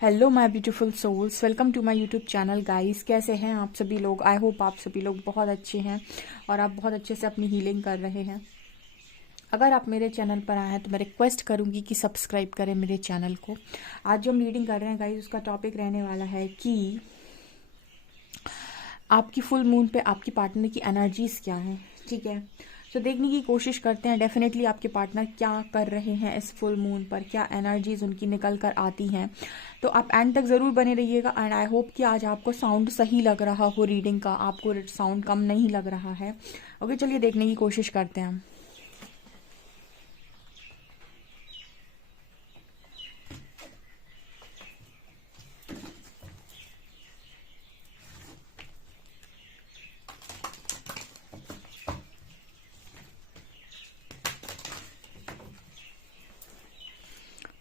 Hello my beautiful souls, welcome to my YouTube channel guys. कैसे हैं आप सभी लोग? आई होप आप सभी लोग बहुत अच्छे हैं और आप बहुत अच्छे से अपनी हीलिंग कर रहे हैं। अगर आप मेरे चैनल पर आए हैं तो मैं रिक्वेस्ट करूंगी कि सब्सक्राइब करें मेरे चैनल को। आज जो हम रीडिंग कर रहे हैं गाइस, उसका टॉपिक रहने वाला है कि आपकी फुल मून पे आपकी पार्टनर की एनर्जीज क्या हैं। ठीक है, तो देखने की कोशिश करते हैं डेफिनेटली आपके पार्टनर क्या कर रहे हैं इस फुल मून पर, क्या एनर्जीज उनकी निकल कर आती हैं। तो आप एंड तक ज़रूर बने रहिएगा एंड आई होप कि आज आपको साउंड सही लग रहा हो, रीडिंग का आपको साउंड कम नहीं लग रहा है। ओके, चलिए देखने की कोशिश करते हैं।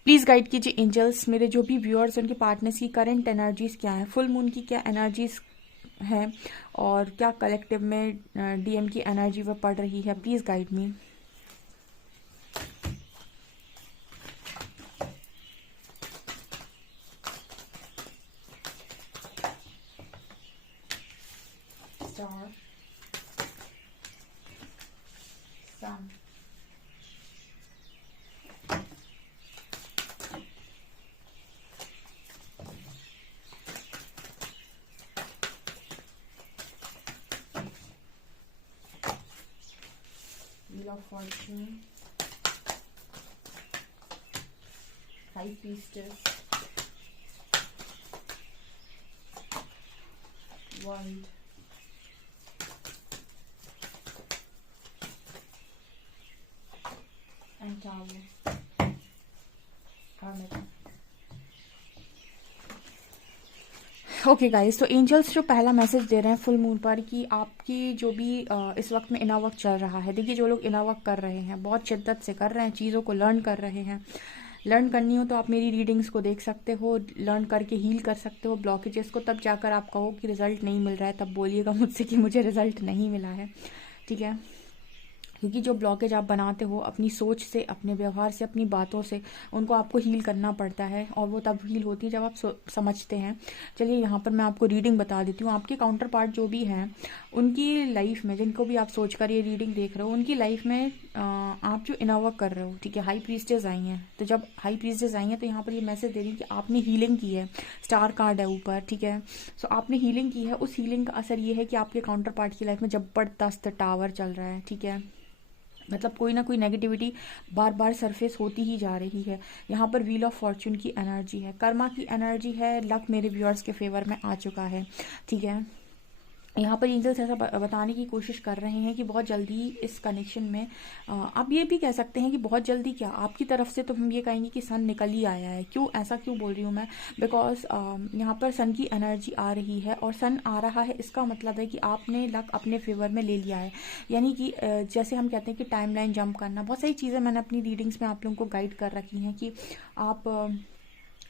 प्लीज़ गाइड कीजिए एंजल्स, मेरे जो भी व्यूअर्स उनके पार्टनर्स की करंट एनर्जीज क्या है, फुल मून की क्या एनर्जीज हैं और क्या कलेक्टिव में डीएम की एनर्जी वह पड़ रही है। Please guide me. Star, sun, wheel of fortune, high priestess, world, and tower, hermit। Okay guys, तो एंजल्स जो पहला मैसेज दे रहे हैं फुल मून पर कि आपकी जो भी इस वक्त में इनर वर्क चल रहा है। देखिए, जो लोग इनर वर्क कर रहे हैं बहुत शिद्दत से कर रहे हैं, चीज़ों को लर्न कर रहे हैं। लर्न करनी हो तो आप मेरी रीडिंग्स को देख सकते हो, लर्न करके हील कर सकते हो ब्लॉकेजेस को। तब जाकर आप कहो कि रिजल्ट नहीं मिल रहा है, तब बोलिएगा मुझसे कि मुझे रिजल्ट नहीं मिला है। ठीक है, क्योंकि जो ब्लॉकेज आप बनाते हो अपनी सोच से, अपने व्यवहार से, अपनी बातों से, उनको आपको हील करना पड़ता है और वो तब हील होती है जब आप समझते हैं। चलिए यहाँ पर मैं आपको रीडिंग बता देती हूँ। आपके काउंटर पार्ट जो भी हैं उनकी लाइफ में, जिनको भी आप सोच कर ये रीडिंग देख रहे हो, उनकी लाइफ में आप जो इनर वर्क कर रहे हो, ठीक है, हाई प्रीस्टेस आई हैं। तो जब हाई प्रीस्टेस आई हैं तो यहाँ पर ये मैसेज दे रही है कि आपने हीलिंग की है। स्टार कार्ड है ऊपर, ठीक है। सो आपने हीलिंग की है। उस हीलिंग का असर ये है कि आपके काउंटर पार्ट की लाइफ में जबरदस्त टावर चल रहा है। ठीक है, मतलब कोई ना कोई नेगेटिविटी बार बार सरफेस होती ही जा रही है। यहाँ पर व्हील ऑफ फॉर्च्यून की एनर्जी है, कर्मा की एनर्जी है, लक मेरे व्यूअर्स के फेवर में आ चुका है। ठीक है, यहाँ पर एंजल्स ऐसा बताने की कोशिश कर रहे हैं कि बहुत जल्दी इस कनेक्शन में आप ये भी कह सकते हैं कि बहुत जल्दी क्या, आपकी तरफ से तो हम ये कहेंगे कि सन निकल ही आया है। क्यों, ऐसा क्यों बोल रही हूँ मैं? बिकॉज यहाँ पर सन की एनर्जी आ रही है और सन आ रहा है, इसका मतलब है कि आपने लक अपने फेवर में ले लिया है। यानी कि जैसे हम कहते हैं कि टाइमलाइन जंप करना, बहुत सारी चीज़ें मैंने अपनी रीडिंग्स में आप लोगों को गाइड कर रखी हैं कि आप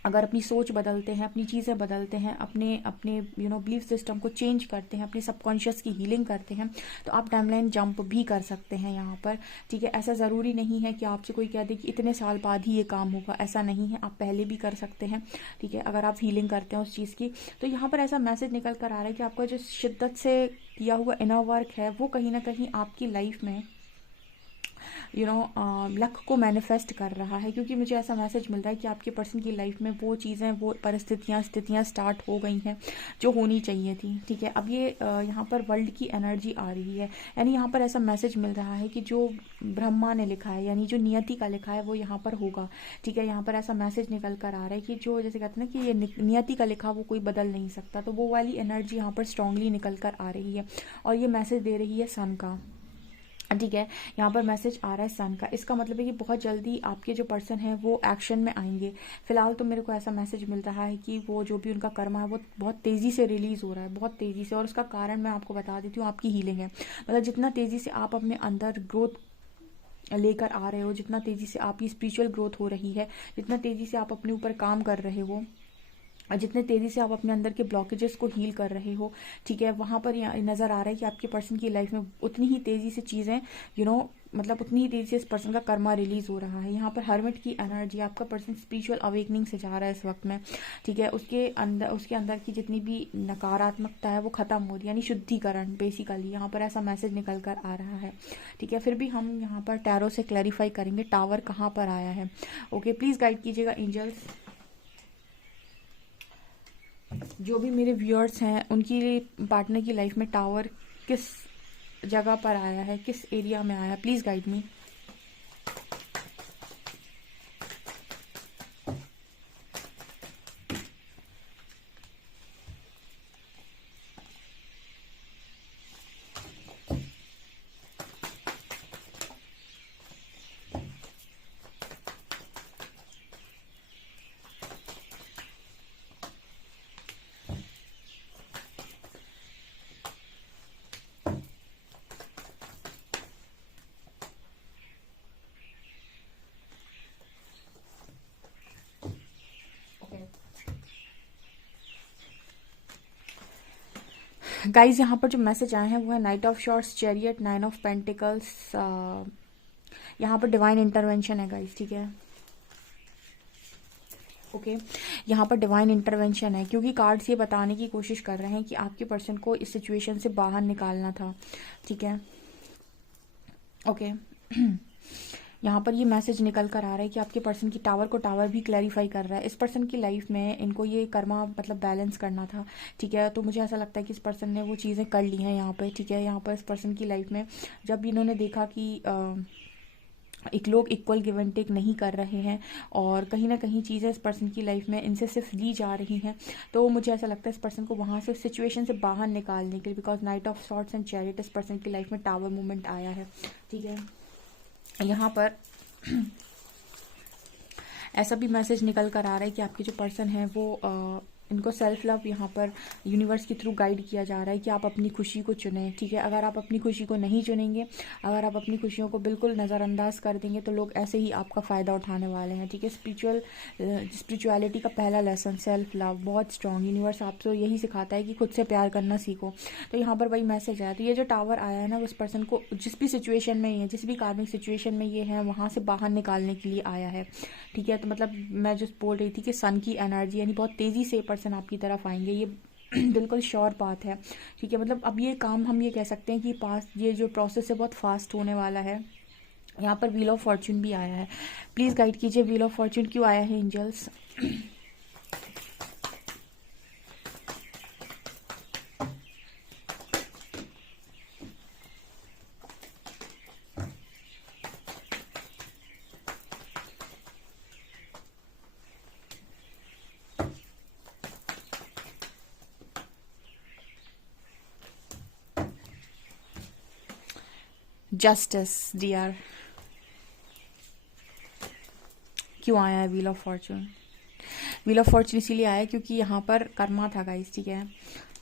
अगर अपनी सोच बदलते हैं, अपनी चीज़ें बदलते हैं, अपने अपने बिलीफ सिस्टम को चेंज करते हैं, अपने सबकॉन्शियस की हीलिंग करते हैं, तो आप टाइमलाइन जंप भी कर सकते हैं यहाँ पर। ठीक है, ऐसा ज़रूरी नहीं है कि आपसे कोई कह दे कि इतने साल बाद ही ये काम होगा, ऐसा नहीं है, आप पहले भी कर सकते हैं। ठीक है, अगर आप हीलिंग करते हैं उस चीज़ की। तो यहाँ पर ऐसा मैसेज निकल कर आ रहा है कि आपका जो शिद्दत से किया हुआ इनर वर्क है वो कहीं ना कहीं आपकी लाइफ में लक को मैनिफेस्ट कर रहा है। क्योंकि मुझे ऐसा मैसेज मिल रहा है कि आपके पर्सन की लाइफ में वो चीज़ें, वो स्थितियाँ स्टार्ट हो गई हैं जो होनी चाहिए थी। ठीक है, अब ये यहाँ पर वर्ल्ड की एनर्जी आ रही है। यानी यहाँ पर ऐसा मैसेज मिल रहा है कि जो ब्रह्मा ने लिखा है, यानी जो नियति का लिखा है, वो यहाँ पर होगा। ठीक है, यहाँ पर ऐसा मैसेज निकल कर आ रहा है कि जो, जैसे कहते हैं ना कि ये नियति का लिखा वो कोई बदल नहीं सकता, तो वो वाली एनर्जी यहाँ पर स्ट्रांगली निकल कर आ रही है। और ये मैसेज दे रही है सन का। ठीक है, यहाँ पर मैसेज आ रहा है सन का। इसका मतलब है कि बहुत जल्दी आपके जो पर्सन है वो एक्शन में आएंगे। फिलहाल तो मेरे को ऐसा मैसेज मिल रहा है कि वो जो भी उनका कर्मा है वो बहुत तेज़ी से रिलीज़ हो रहा है, बहुत तेज़ी से। और उसका कारण मैं आपको बता देती हूँ, आपकी हीलिंग है। मतलब जितना तेज़ी से आप अपने अंदर ग्रोथ लेकर आ रहे हो, जितना तेज़ी से आपकी स्पिरिचुअल ग्रोथ हो रही है, जितना तेज़ी से आप अपने ऊपर काम कर रहे हो, और जितने तेज़ी से आप अपने अंदर के ब्लॉकेजेस को हील कर रहे हो, ठीक है, वहाँ पर नज़र आ रहा है कि आपके पर्सन की लाइफ में उतनी ही तेज़ी से चीज़ें मतलब उतनी ही तेज़ी से इस पर्सन का कर्मा रिलीज़ हो रहा है। यहाँ पर हर्मिट की एनर्जी, आपका पर्सन स्पिरिचुअल अवेकनिंग से जा रहा है इस वक्त में, ठीक है। उसके अंदर की जितनी भी नकारात्मकता है वो ख़त्म हो रही है, यानी शुद्धिकरण बेसिकली यहाँ पर ऐसा मैसेज निकल कर आ रहा है, ठीक है। फिर भी हम यहाँ पर टैरो से क्लैरिफाई करेंगे टावर कहाँ पर आया है। ओके, प्लीज़ गाइड कीजिएगा एंजल्स। जो भी मेरे व्यूअर्स हैं उनकी पार्टनर की लाइफ में टावर किस जगह पर आया है, किस एरिया में आया है, प्लीज़ गाइड मी। गाइज यहाँ पर जो मैसेज आए हैं वो है night of shorts, chariot, 9 of pentacles. यहाँ पर डिवाइन इंटरवेंशन है गाइज, ठीक है। ओके, यहाँ पर डिवाइन इंटरवेंशन है क्योंकि कार्ड्स ये बताने की कोशिश कर रहे हैं कि आपके पर्सन को इस सिचुएशन से बाहर निकालना था, ठीक है। ओके यहाँ पर ये मैसेज निकल कर आ रहा है कि आपके पर्सन की टावर भी क्लैरिफाई कर रहा है। इस पर्सन की लाइफ में इनको ये कर्मा मतलब बैलेंस करना था, ठीक है। तो मुझे ऐसा लगता है कि इस पर्सन ने वो चीज़ें कर ली हैं यहाँ पे, ठीक है। यहाँ पर इस पर्सन की लाइफ में जब इन्होंने देखा कि एक लोग इक्वल गिव एंड टेक नहीं कर रहे हैं और कहीं ना कहीं चीज़ें इस पर्सन की लाइफ में इनसे सिर्फ ली जा रही हैं, तो मुझे ऐसा लगता है इस पर्सन को वहाँ से सिचुएशन से बाहर निकालने के लिए, because knight of swords and chariot इस पर्सन की लाइफ में टावर मूवमेंट आया है, ठीक है। यहाँ पर ऐसा भी मैसेज निकल कर आ रहा है कि आपके जो पर्सन है वो इनको सेल्फ लव यहाँ पर यूनिवर्स के थ्रू गाइड किया जा रहा है कि आप अपनी खुशी को चुनें, ठीक है। अगर आप अपनी खुशी को नहीं चुनेंगे, अगर आप अपनी खुशियों को बिल्कुल नज़रअंदाज कर देंगे तो लोग ऐसे ही आपका फ़ायदा उठाने वाले हैं, ठीक है। स्पिरिचुअलिटी का पहला लेसन सेल्फ लव बहुत स्ट्रॉन्ग, यूनिवर्स आपसे यही सिखाता है कि खुद से प्यार करना सीखो। तो यहाँ पर वही मैसेज आया। तो ये जो टावर आया है ना, उस पर्सन को जिस भी सिचुएशन में है, जिस भी कार्मिक सिचुएशन में ये है, वहाँ से बाहर निकालने के लिए आया है, ठीक है। तो मतलब मैं जो बोल रही थी कि सन की एनर्जी यानी बहुत तेज़ी से पर्सन आपकी तरफ आएंगे, ये बिल्कुल श्योर बात है, ठीक है। मतलब अब ये काम हम ये कह सकते हैं कि ये जो प्रोसेस है बहुत फास्ट होने वाला है। यहाँ पर व्हील ऑफ फॉर्च्यून भी आया है, प्लीज़ गाइड कीजिए व्हील ऑफ फॉर्च्यून क्यों आया है एंजल्स। जस्टिस डियर, क्यों आया है wheel of Fortune? Wheel of Fortune इसीलिए आया क्योंकि यहाँ पर कर्मा था गाइस, ठीक है।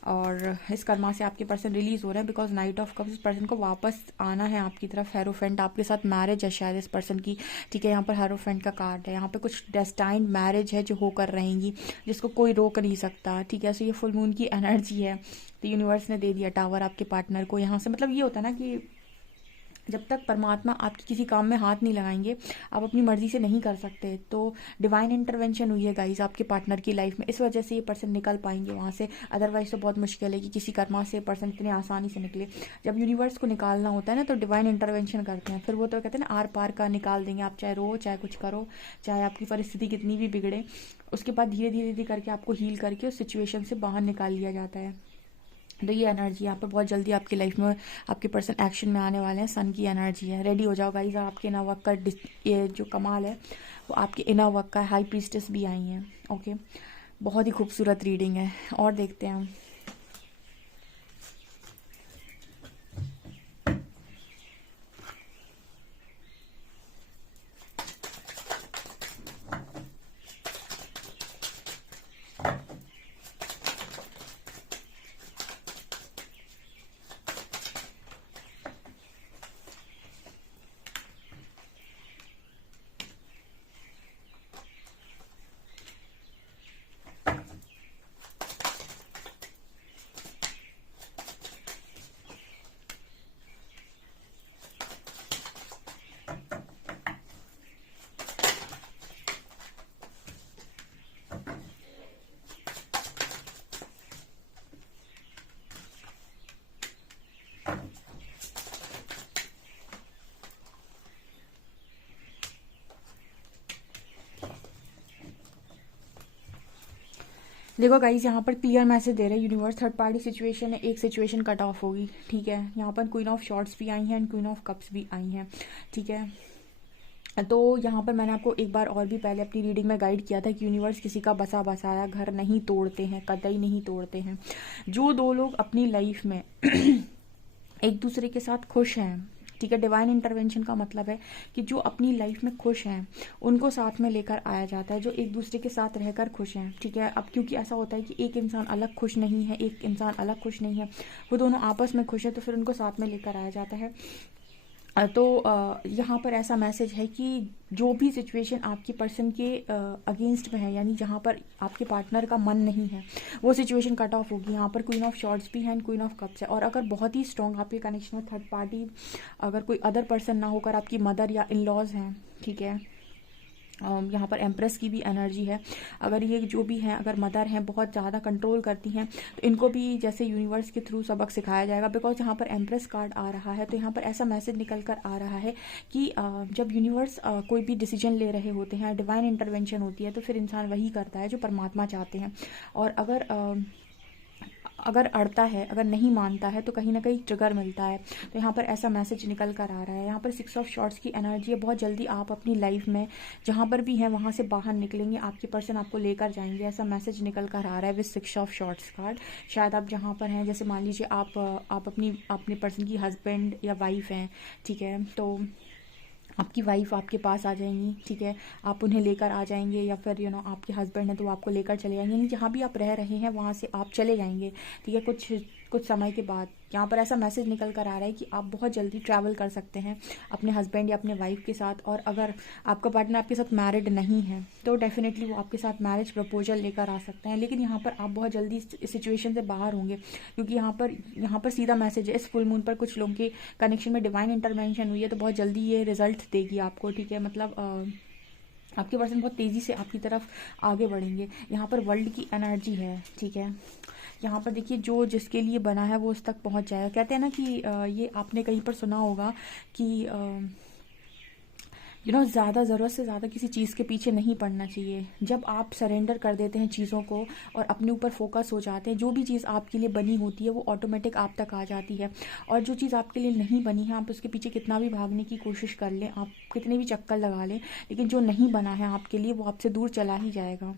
और इस कर्मा से आपके पर्सन रिलीज हो रहे हैं बिकॉज नाइट ऑफ कप्स, इस पर्सन को वापस आना है आपकी तरफ। हेरोफेंट, आपके साथ मैरिज है शायद इस पर्सन की, ठीक है। यहाँ पर हेरोफेंट का कार्ड है, यहाँ पे कुछ डेस्टाइंड मैरिज है जो होकर रहेंगी, जिसको कोई रोक नहीं सकता, ठीक है। सो ये फुल मून की एनर्जी है, तो यूनिवर्स ने दे दिया टावर आपके पार्टनर को। यहाँ से मतलब ये होता है ना कि जब तक परमात्मा आपके किसी काम में हाथ नहीं लगाएंगे, आप अपनी मर्जी से नहीं कर सकते। तो डिवाइन इंटरवेंशन हुई है गाइस आपके पार्टनर की लाइफ में, इस वजह से ये पर्सन निकल पाएंगे वहाँ से। अदरवाइज तो बहुत मुश्किल है कि किसी कर्मा से पर्सन इतने आसानी से निकले। जब यूनिवर्स को निकालना होता है ना, तो डिवाइन इंटरवेंशन करते हैं, फिर वो तो कहते हैं ना आर पार का निकाल देंगे। आप चाहे रो, चाहे कुछ करो, चाहे आपकी परिस्थिति कितनी भी बिगड़े, उसके बाद धीरे धीरे धीरे करके आपको हील करके उस सिचुएशन से बाहर निकाल लिया जाता है। तो ये एनर्जी यहाँ पर बहुत जल्दी आपकी लाइफ में आपके पर्सन एक्शन में आने वाले हैं। सन की एनर्जी है, रेडी हो जाओ गाइज। आपके इनर वर्क का ये जो कमाल है वो आपके इनर वर्क का। हाई प्रीस्टेस भी आई हैं, ओके। बहुत ही खूबसूरत रीडिंग है, और देखते हैं हम। देखो गाइस, यहाँ पर क्लियर मैसेज दे रहे हैं यूनिवर्स, थर्ड पार्टी सिचुएशन है, एक सिचुएशन कट ऑफ होगी, ठीक है। यहाँ पर क्वीन ऑफ शॉर्ट्स भी आई हैं एंड क्वीन ऑफ कप्स भी आई हैं, ठीक है। तो यहाँ पर मैंने आपको एक बार और भी पहले अपनी रीडिंग में गाइड किया था कि यूनिवर्स किसी का बसा बसाया घर नहीं तोड़ते हैं, कतई नहीं तोड़ते हैं। जो दो लोग अपनी लाइफ में एक दूसरे के साथ खुश हैं, ठीक है, डिवाइन इंटरवेंशन का मतलब है कि जो अपनी लाइफ में खुश हैं उनको साथ में लेकर आया जाता है, जो एक दूसरे के साथ रहकर खुश हैं, ठीक है। अब क्योंकि ऐसा होता है कि एक इंसान अलग खुश नहीं है, एक इंसान अलग खुश नहीं है, वो दोनों आपस में खुश है, तो फिर उनको साथ में लेकर आया जाता है। तो यहाँ पर ऐसा मैसेज है कि जो भी सिचुएशन आपकी पर्सन के अगेंस्ट में है, यानी जहाँ पर आपके पार्टनर का मन नहीं है, वो सिचुएशन कट ऑफ होगी। यहाँ पर क्वीन ऑफ शॉर्ट्स भी है एंड क्वीन ऑफ कप्स है। और अगर बहुत ही स्ट्रॉन्ग आपके कनेक्शन में थर्ड पार्टी, अगर कोई अदर पर्सन ना होकर आपकी मदर या इन लॉज हैं, ठीक है, यहाँ पर एम्प्रेस की भी एनर्जी है। अगर ये जो भी हैं, अगर मदर हैं बहुत ज़्यादा कंट्रोल करती हैं, तो इनको भी जैसे यूनिवर्स के थ्रू सबक सिखाया जाएगा। बिकॉज यहाँ पर एम्प्रेस कार्ड आ रहा है, तो यहाँ पर ऐसा मैसेज निकल कर आ रहा है कि जब यूनिवर्स कोई भी डिसीजन ले रहे होते हैं, डिवाइन इंटरवेंशन होती है, तो फिर इंसान वही करता है जो परमात्मा चाहते हैं। और अगर अड़ता है, अगर नहीं मानता है, तो कहीं ना कहीं ट्रिगर मिलता है। तो यहाँ पर ऐसा मैसेज निकल कर आ रहा है। यहाँ पर 6 ऑफ शॉर्ट्स की एनर्जी है। बहुत जल्दी आप अपनी लाइफ में जहाँ पर भी हैं वहाँ से बाहर निकलेंगे, आपके पर्सन आपको लेकर जाएंगे, ऐसा मैसेज निकल कर आ रहा है विद 6 ऑफ शॉर्ट्स कार्ड। शायद आप जहाँ पर हैं, जैसे मान लीजिए आप अपने पर्सन की हस्बैंड या वाइफ हैं, ठीक है, तो आपकी वाइफ आपके पास आ जाएंगी, ठीक है, आप उन्हें लेकर आ जाएंगे, या फिर आपके हस्बैंड है तो वो आपको लेकर चले जाएंगे, यानी जहाँ भी आप रह रहे हैं वहाँ से आप चले जाएंगे, ठीक है, कुछ समय के बाद। यहाँ पर ऐसा मैसेज निकल कर आ रहा है कि आप बहुत जल्दी ट्रैवल कर सकते हैं अपने हस्बैंड या अपने वाइफ के साथ। और अगर आपका पार्टनर आपके साथ मैरिड नहीं है, तो डेफिनेटली वो आपके साथ मैरिज प्रपोजल लेकर आ सकते हैं। लेकिन यहाँ पर आप बहुत जल्दी इस सिचुएशन से बाहर होंगे, क्योंकि यहाँ पर सीधा मैसेज है। इस फुल मून पर कुछ लोगों के कनेक्शन में डिवाइन इंटरवेंशन हुई है, तो बहुत जल्दी ये रिजल्ट देगी आपको, ठीक है। मतलब आपके पर्सन बहुत तेज़ी से आपकी तरफ आगे बढ़ेंगे। यहाँ पर वर्ल्ड की एनर्जी है, ठीक है। यहाँ पर देखिए, जो जिसके लिए बना है वो उस तक पहुँच जाएगा। कहते हैं ना कि ये आपने कहीं पर सुना होगा कि ज़्यादा ज़रूरत से ज़्यादा किसी चीज़ के पीछे नहीं पड़ना चाहिए। जब आप सरेंडर कर देते हैं चीज़ों को और अपने ऊपर फोकस हो जाते हैं, जो भी चीज़ आपके लिए बनी होती है वो ऑटोमेटिक आप तक आ जाती है। और जो चीज़ आपके लिए नहीं बनी है, आप उसके पीछे कितना भी भागने की कोशिश कर लें, आप कितने भी चक्कर लगा लें, लेकिन जो नहीं बना है आपके लिए वो आपसे दूर चला ही जाएगा,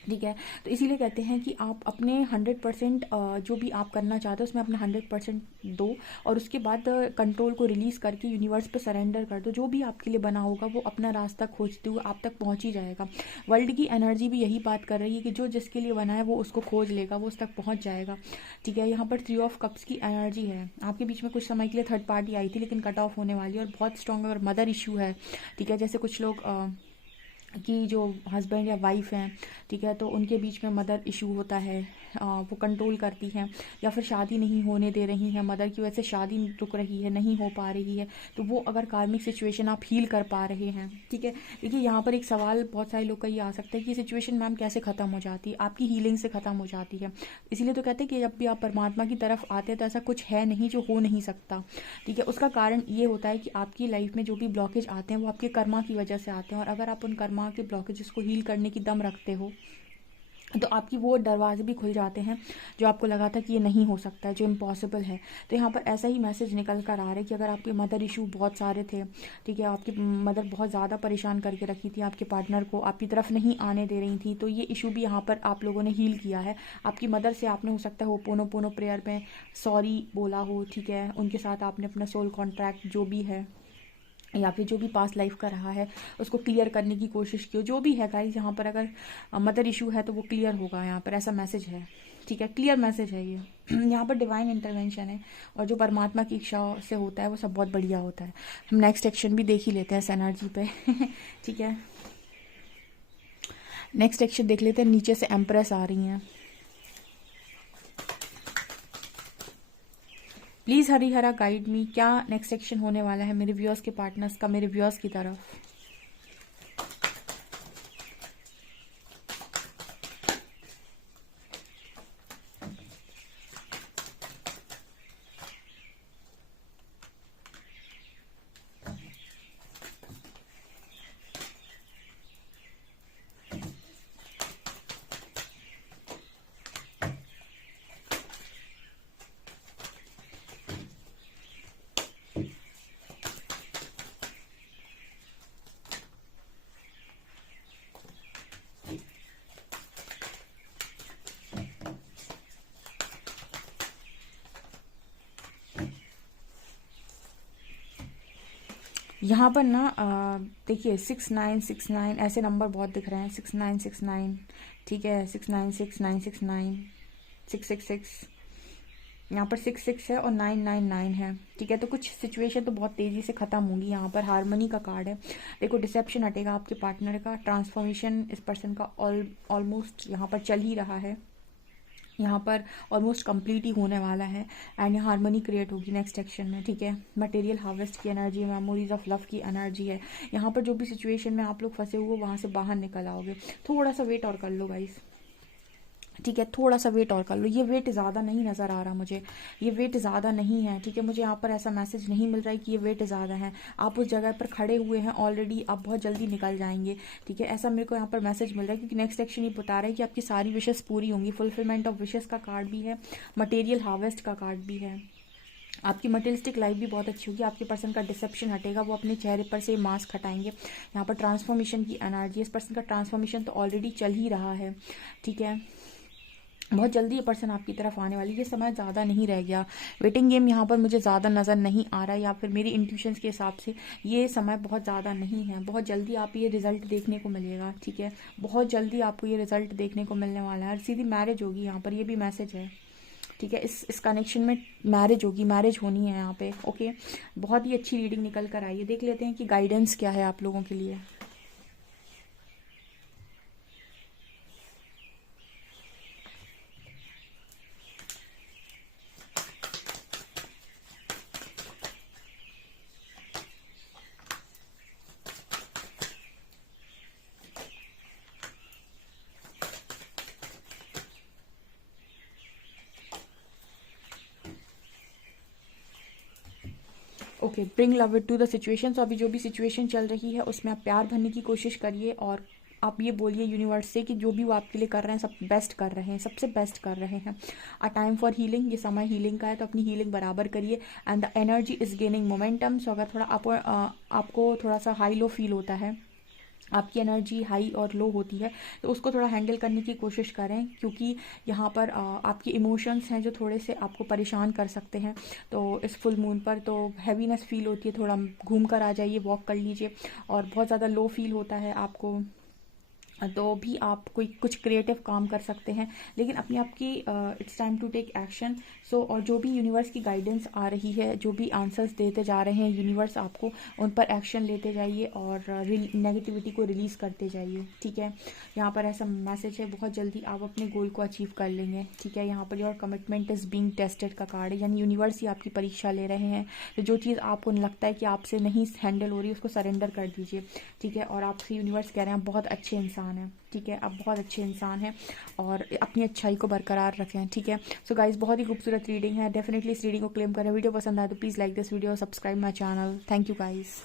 ठीक है। तो इसीलिए कहते हैं कि आप अपने 100% जो भी आप करना चाहते हो उसमें अपना 100% दो, और उसके बाद कंट्रोल को रिलीज़ करके यूनिवर्स पे सरेंडर कर दो। जो भी आपके लिए बना होगा वो अपना रास्ता खोजते हुए आप तक पहुंच ही जाएगा। वर्ल्ड की एनर्जी भी यही बात कर रही है कि जो जिसके लिए बना है वो उसको खोज लेगा, वो उस तक पहुँच जाएगा, ठीक है। यहाँ पर 3 ऑफ कप्स की एनर्जी है। आपके बीच में कुछ समय के लिए थर्ड पार्टी आई थी, लेकिन कट ऑफ होने वाली है, और बहुत स्ट्रॉन्ग अगर मदर इशू है, ठीक है, जैसे कुछ लोग कि जो हस्बैंड या वाइफ हैं, ठीक है, तो उनके बीच में मदर इशू होता है, वो कंट्रोल करती हैं, या फिर शादी नहीं होने दे रही हैं, मदर की वजह से शादी रुक रही है, नहीं हो पा रही है, तो वो अगर कार्मिक सिचुएशन आप हील कर पा रहे हैं, ठीक है। देखिए, यहाँ पर एक सवाल बहुत सारे लोग का ये आ सकता है कि सिचुएशन मैम कैसे ख़त्म हो जाती है? आपकी हीलिंग से ख़त्म हो जाती है। इसीलिए तो कहते हैं कि जब भी आप परमात्मा की तरफ आते हैं तो ऐसा कुछ है नहीं जो हो नहीं सकता, ठीक है। उसका कारण ये होता है कि आपकी लाइफ में जो भी ब्लॉकेज आते हैं वो आपके कर्मा की वजह से आते हैं, और अगर आप उन कर्मा के ब्लॉकेजेस को हील करने की दम रखते हो तो आपकी वो दरवाजे भी खुल जाते हैं जो आपको लगा था कि ये नहीं हो सकता है, जो इम्पॉसिबल है। तो यहाँ पर ऐसा ही मैसेज निकल कर आ रहा है कि अगर आपके मदर इशू बहुत सारे थे, ठीक है, आपकी मदर बहुत ज़्यादा परेशान करके रखी थी आपके पार्टनर को, आपकी तरफ नहीं आने दे रही थी, तो ये इशू भी यहाँ पर आप लोगों ने हील किया है। आपकी मदर से आपने हो सकता है पोनो पोनो प्रेयर में सॉरी बोला हो, ठीक है, उनके साथ आपने अपना सोल कॉन्ट्रैक्ट जो भी है या फिर जो भी पास्ट लाइफ का रहा है उसको क्लियर करने की कोशिश की हो, जो भी है गाइस। यहाँ पर अगर मदर इशू है तो वो क्लियर होगा, यहाँ पर ऐसा मैसेज है, ठीक है, क्लियर मैसेज है ये। यहाँ पर डिवाइन इंटरवेंशन है, और जो परमात्मा की इच्छा से होता है वो सब बहुत बढ़िया होता है। हम नेक्स्ट एक्शन भी देख ही लेते हैं इस एनर्जी पे ठीक है, नेक्स्ट एक्शन देख लेते हैं। नीचे से एम्प्रेस आ रही हैं, प्लीज़ हरी हरा गाइड मी, क्या नेक्स्ट एक्शन होने वाला है मेरे व्यूअर्स के पार्टनर्स का मेरे व्यूअर्स की तरफ। यहाँ पर ना देखिए 6969 ऐसे नंबर बहुत दिख रहे हैं, 6969, ठीक है, 696969, 666, यहाँ पर 66 है और 999 है, ठीक है। तो कुछ सिचुएशन तो बहुत तेज़ी से ख़त्म होंगी। यहाँ पर हारमनी का कार्ड है, देखो डिसेप्शन हटेगा आपके पार्टनर का, ट्रांसफॉर्मेशन इस पर्सन का ऑलमोस्ट यहाँ पर चल ही रहा है, यहाँ पर ऑलमोस्ट कंप्लीट ही होने वाला है। एंड यहाँ हारमनी क्रिएट होगी नेक्स्ट एक्शन में, ठीक है। मटेरियल हार्वेस्ट की एनर्जी है, मेमोरीज ऑफ लव की एनर्जी है। यहाँ पर जो भी सिचुएशन में आप लोग फंसे हुए वहाँ से बाहर निकल आओगे। थोड़ा सा वेट और कर लो गाइस, ठीक है, थोड़ा सा वेट और कर लो। ये वेट ज़्यादा नहीं नज़र आ रहा मुझे, ये वेट ज़्यादा नहीं है, ठीक है। मुझे यहाँ पर ऐसा मैसेज नहीं मिल रहा है कि ये वेट ज़्यादा है। आप उस जगह पर खड़े हुए हैं ऑलरेडी, आप बहुत जल्दी निकल जाएंगे, ठीक है। ऐसा मेरे को यहाँ पर मैसेज मिल रहा है क्योंकि नेक्स्ट एक्शन ये बता रहा है कि आपकी सारी विशेस पूरी होंगी। फुलफिलमेंट ऑफ विशेस का कार्ड भी है, मटेरियल हार्वेस्ट का कार्ड भी है। आपकी मटेरियलिस्टिक लाइफ भी बहुत अच्छी होगी। आपके पर्सन का डिसेप्शन हटेगा, वो अपने चेहरे पर से मास्क हटाएंगे। यहाँ पर ट्रांसफॉर्मेशन की एनर्जी, इस पर्सन का ट्रांसफॉर्मेशन तो ऑलरेडी चल ही रहा है, ठीक है। बहुत जल्दी ये पर्सन आपकी तरफ आने वाली, ये समय ज़्यादा नहीं रह गया। वेटिंग गेम यहाँ पर मुझे ज़्यादा नज़र नहीं आ रहा, या फिर मेरी इंट्यूशंस के हिसाब से ये समय बहुत ज़्यादा नहीं है। बहुत जल्दी आप ये रिजल्ट देखने को मिलेगा, ठीक है। बहुत जल्दी आपको ये रिजल्ट देखने को मिलने वाला है। सीधी मैरिज होगी यहाँ पर, ये भी मैसेज है, ठीक है। इस कनेक्शन में मैरिज होगी, मैरिज होनी है यहाँ पे, ओके। बहुत ही अच्छी रीडिंग निकल कर आई है। देख लेते हैं कि गाइडेंस क्या है आप लोगों के लिए। Okay, bring love it to the situation. तो अभी जो भी सिचुएशन चल रही है उसमें आप प्यार भरने की कोशिश करिए, और आप ये बोलिए यूनिवर्स से कि जो भी वो आपके लिए कर रहे हैं सब बेस्ट कर रहे हैं, सबसे बेस्ट कर रहे हैं। अ टाइम फॉर हीलिंग, ये समय हीलिंग का है, तो अपनी हीलिंग बराबर करिए। And the energy is gaining momentum. So अगर थोड़ा आपको थोड़ा सा हाई लो फील होता है, आपकी एनर्जी हाई और लो होती है, तो उसको थोड़ा हैंडल करने की कोशिश करें, क्योंकि यहाँ पर आपके इमोशंस हैं जो थोड़े से आपको परेशान कर सकते हैं। तो इस फुल मून पर तो हैवीनेस फील होती है, थोड़ा घूम कर आ जाइए, वॉक कर लीजिए। और बहुत ज़्यादा लो फील होता है आपको, तो भी आप कोई कुछ क्रिएटिव काम कर सकते हैं, लेकिन अपनी आपकी it's time to take action. So और जो भी यूनिवर्स की गाइडेंस आ रही है, जो भी आंसर्स देते जा रहे हैं यूनिवर्स आपको, उन पर एक्शन लेते जाइए और नेगेटिविटी को रिलीज़ करते जाइए, ठीक है। यहाँ पर ऐसा मैसेज है, बहुत जल्दी आप अपने गोल को अचीव कर लेंगे, ठीक है। यहाँ per your commitment is being tested का कार्ड है, यानी यूनिवर्स ही आपकी परीक्षा ले रहे हैं। तो जो चीज़ आपको लगता है कि आपसे नहीं हैंडल हो रही है, उसको सरेंडर कर दीजिए, ठीक है। और आपसे यूनिवर्स कह रहे हैं आप बहुत अच्छे इंसान है, ठीक है। आप बहुत अच्छे इंसान हैं और अपनी अच्छाई को बरकरार रखें, ठीक है। सो गाइस, बहुत ही खूबसूरत रीडिंग है, डेफिनेटली इस रीडिंग को क्लेम करें। वीडियो पसंद आए तो please like this video, subscribe my channel. Thank you guys.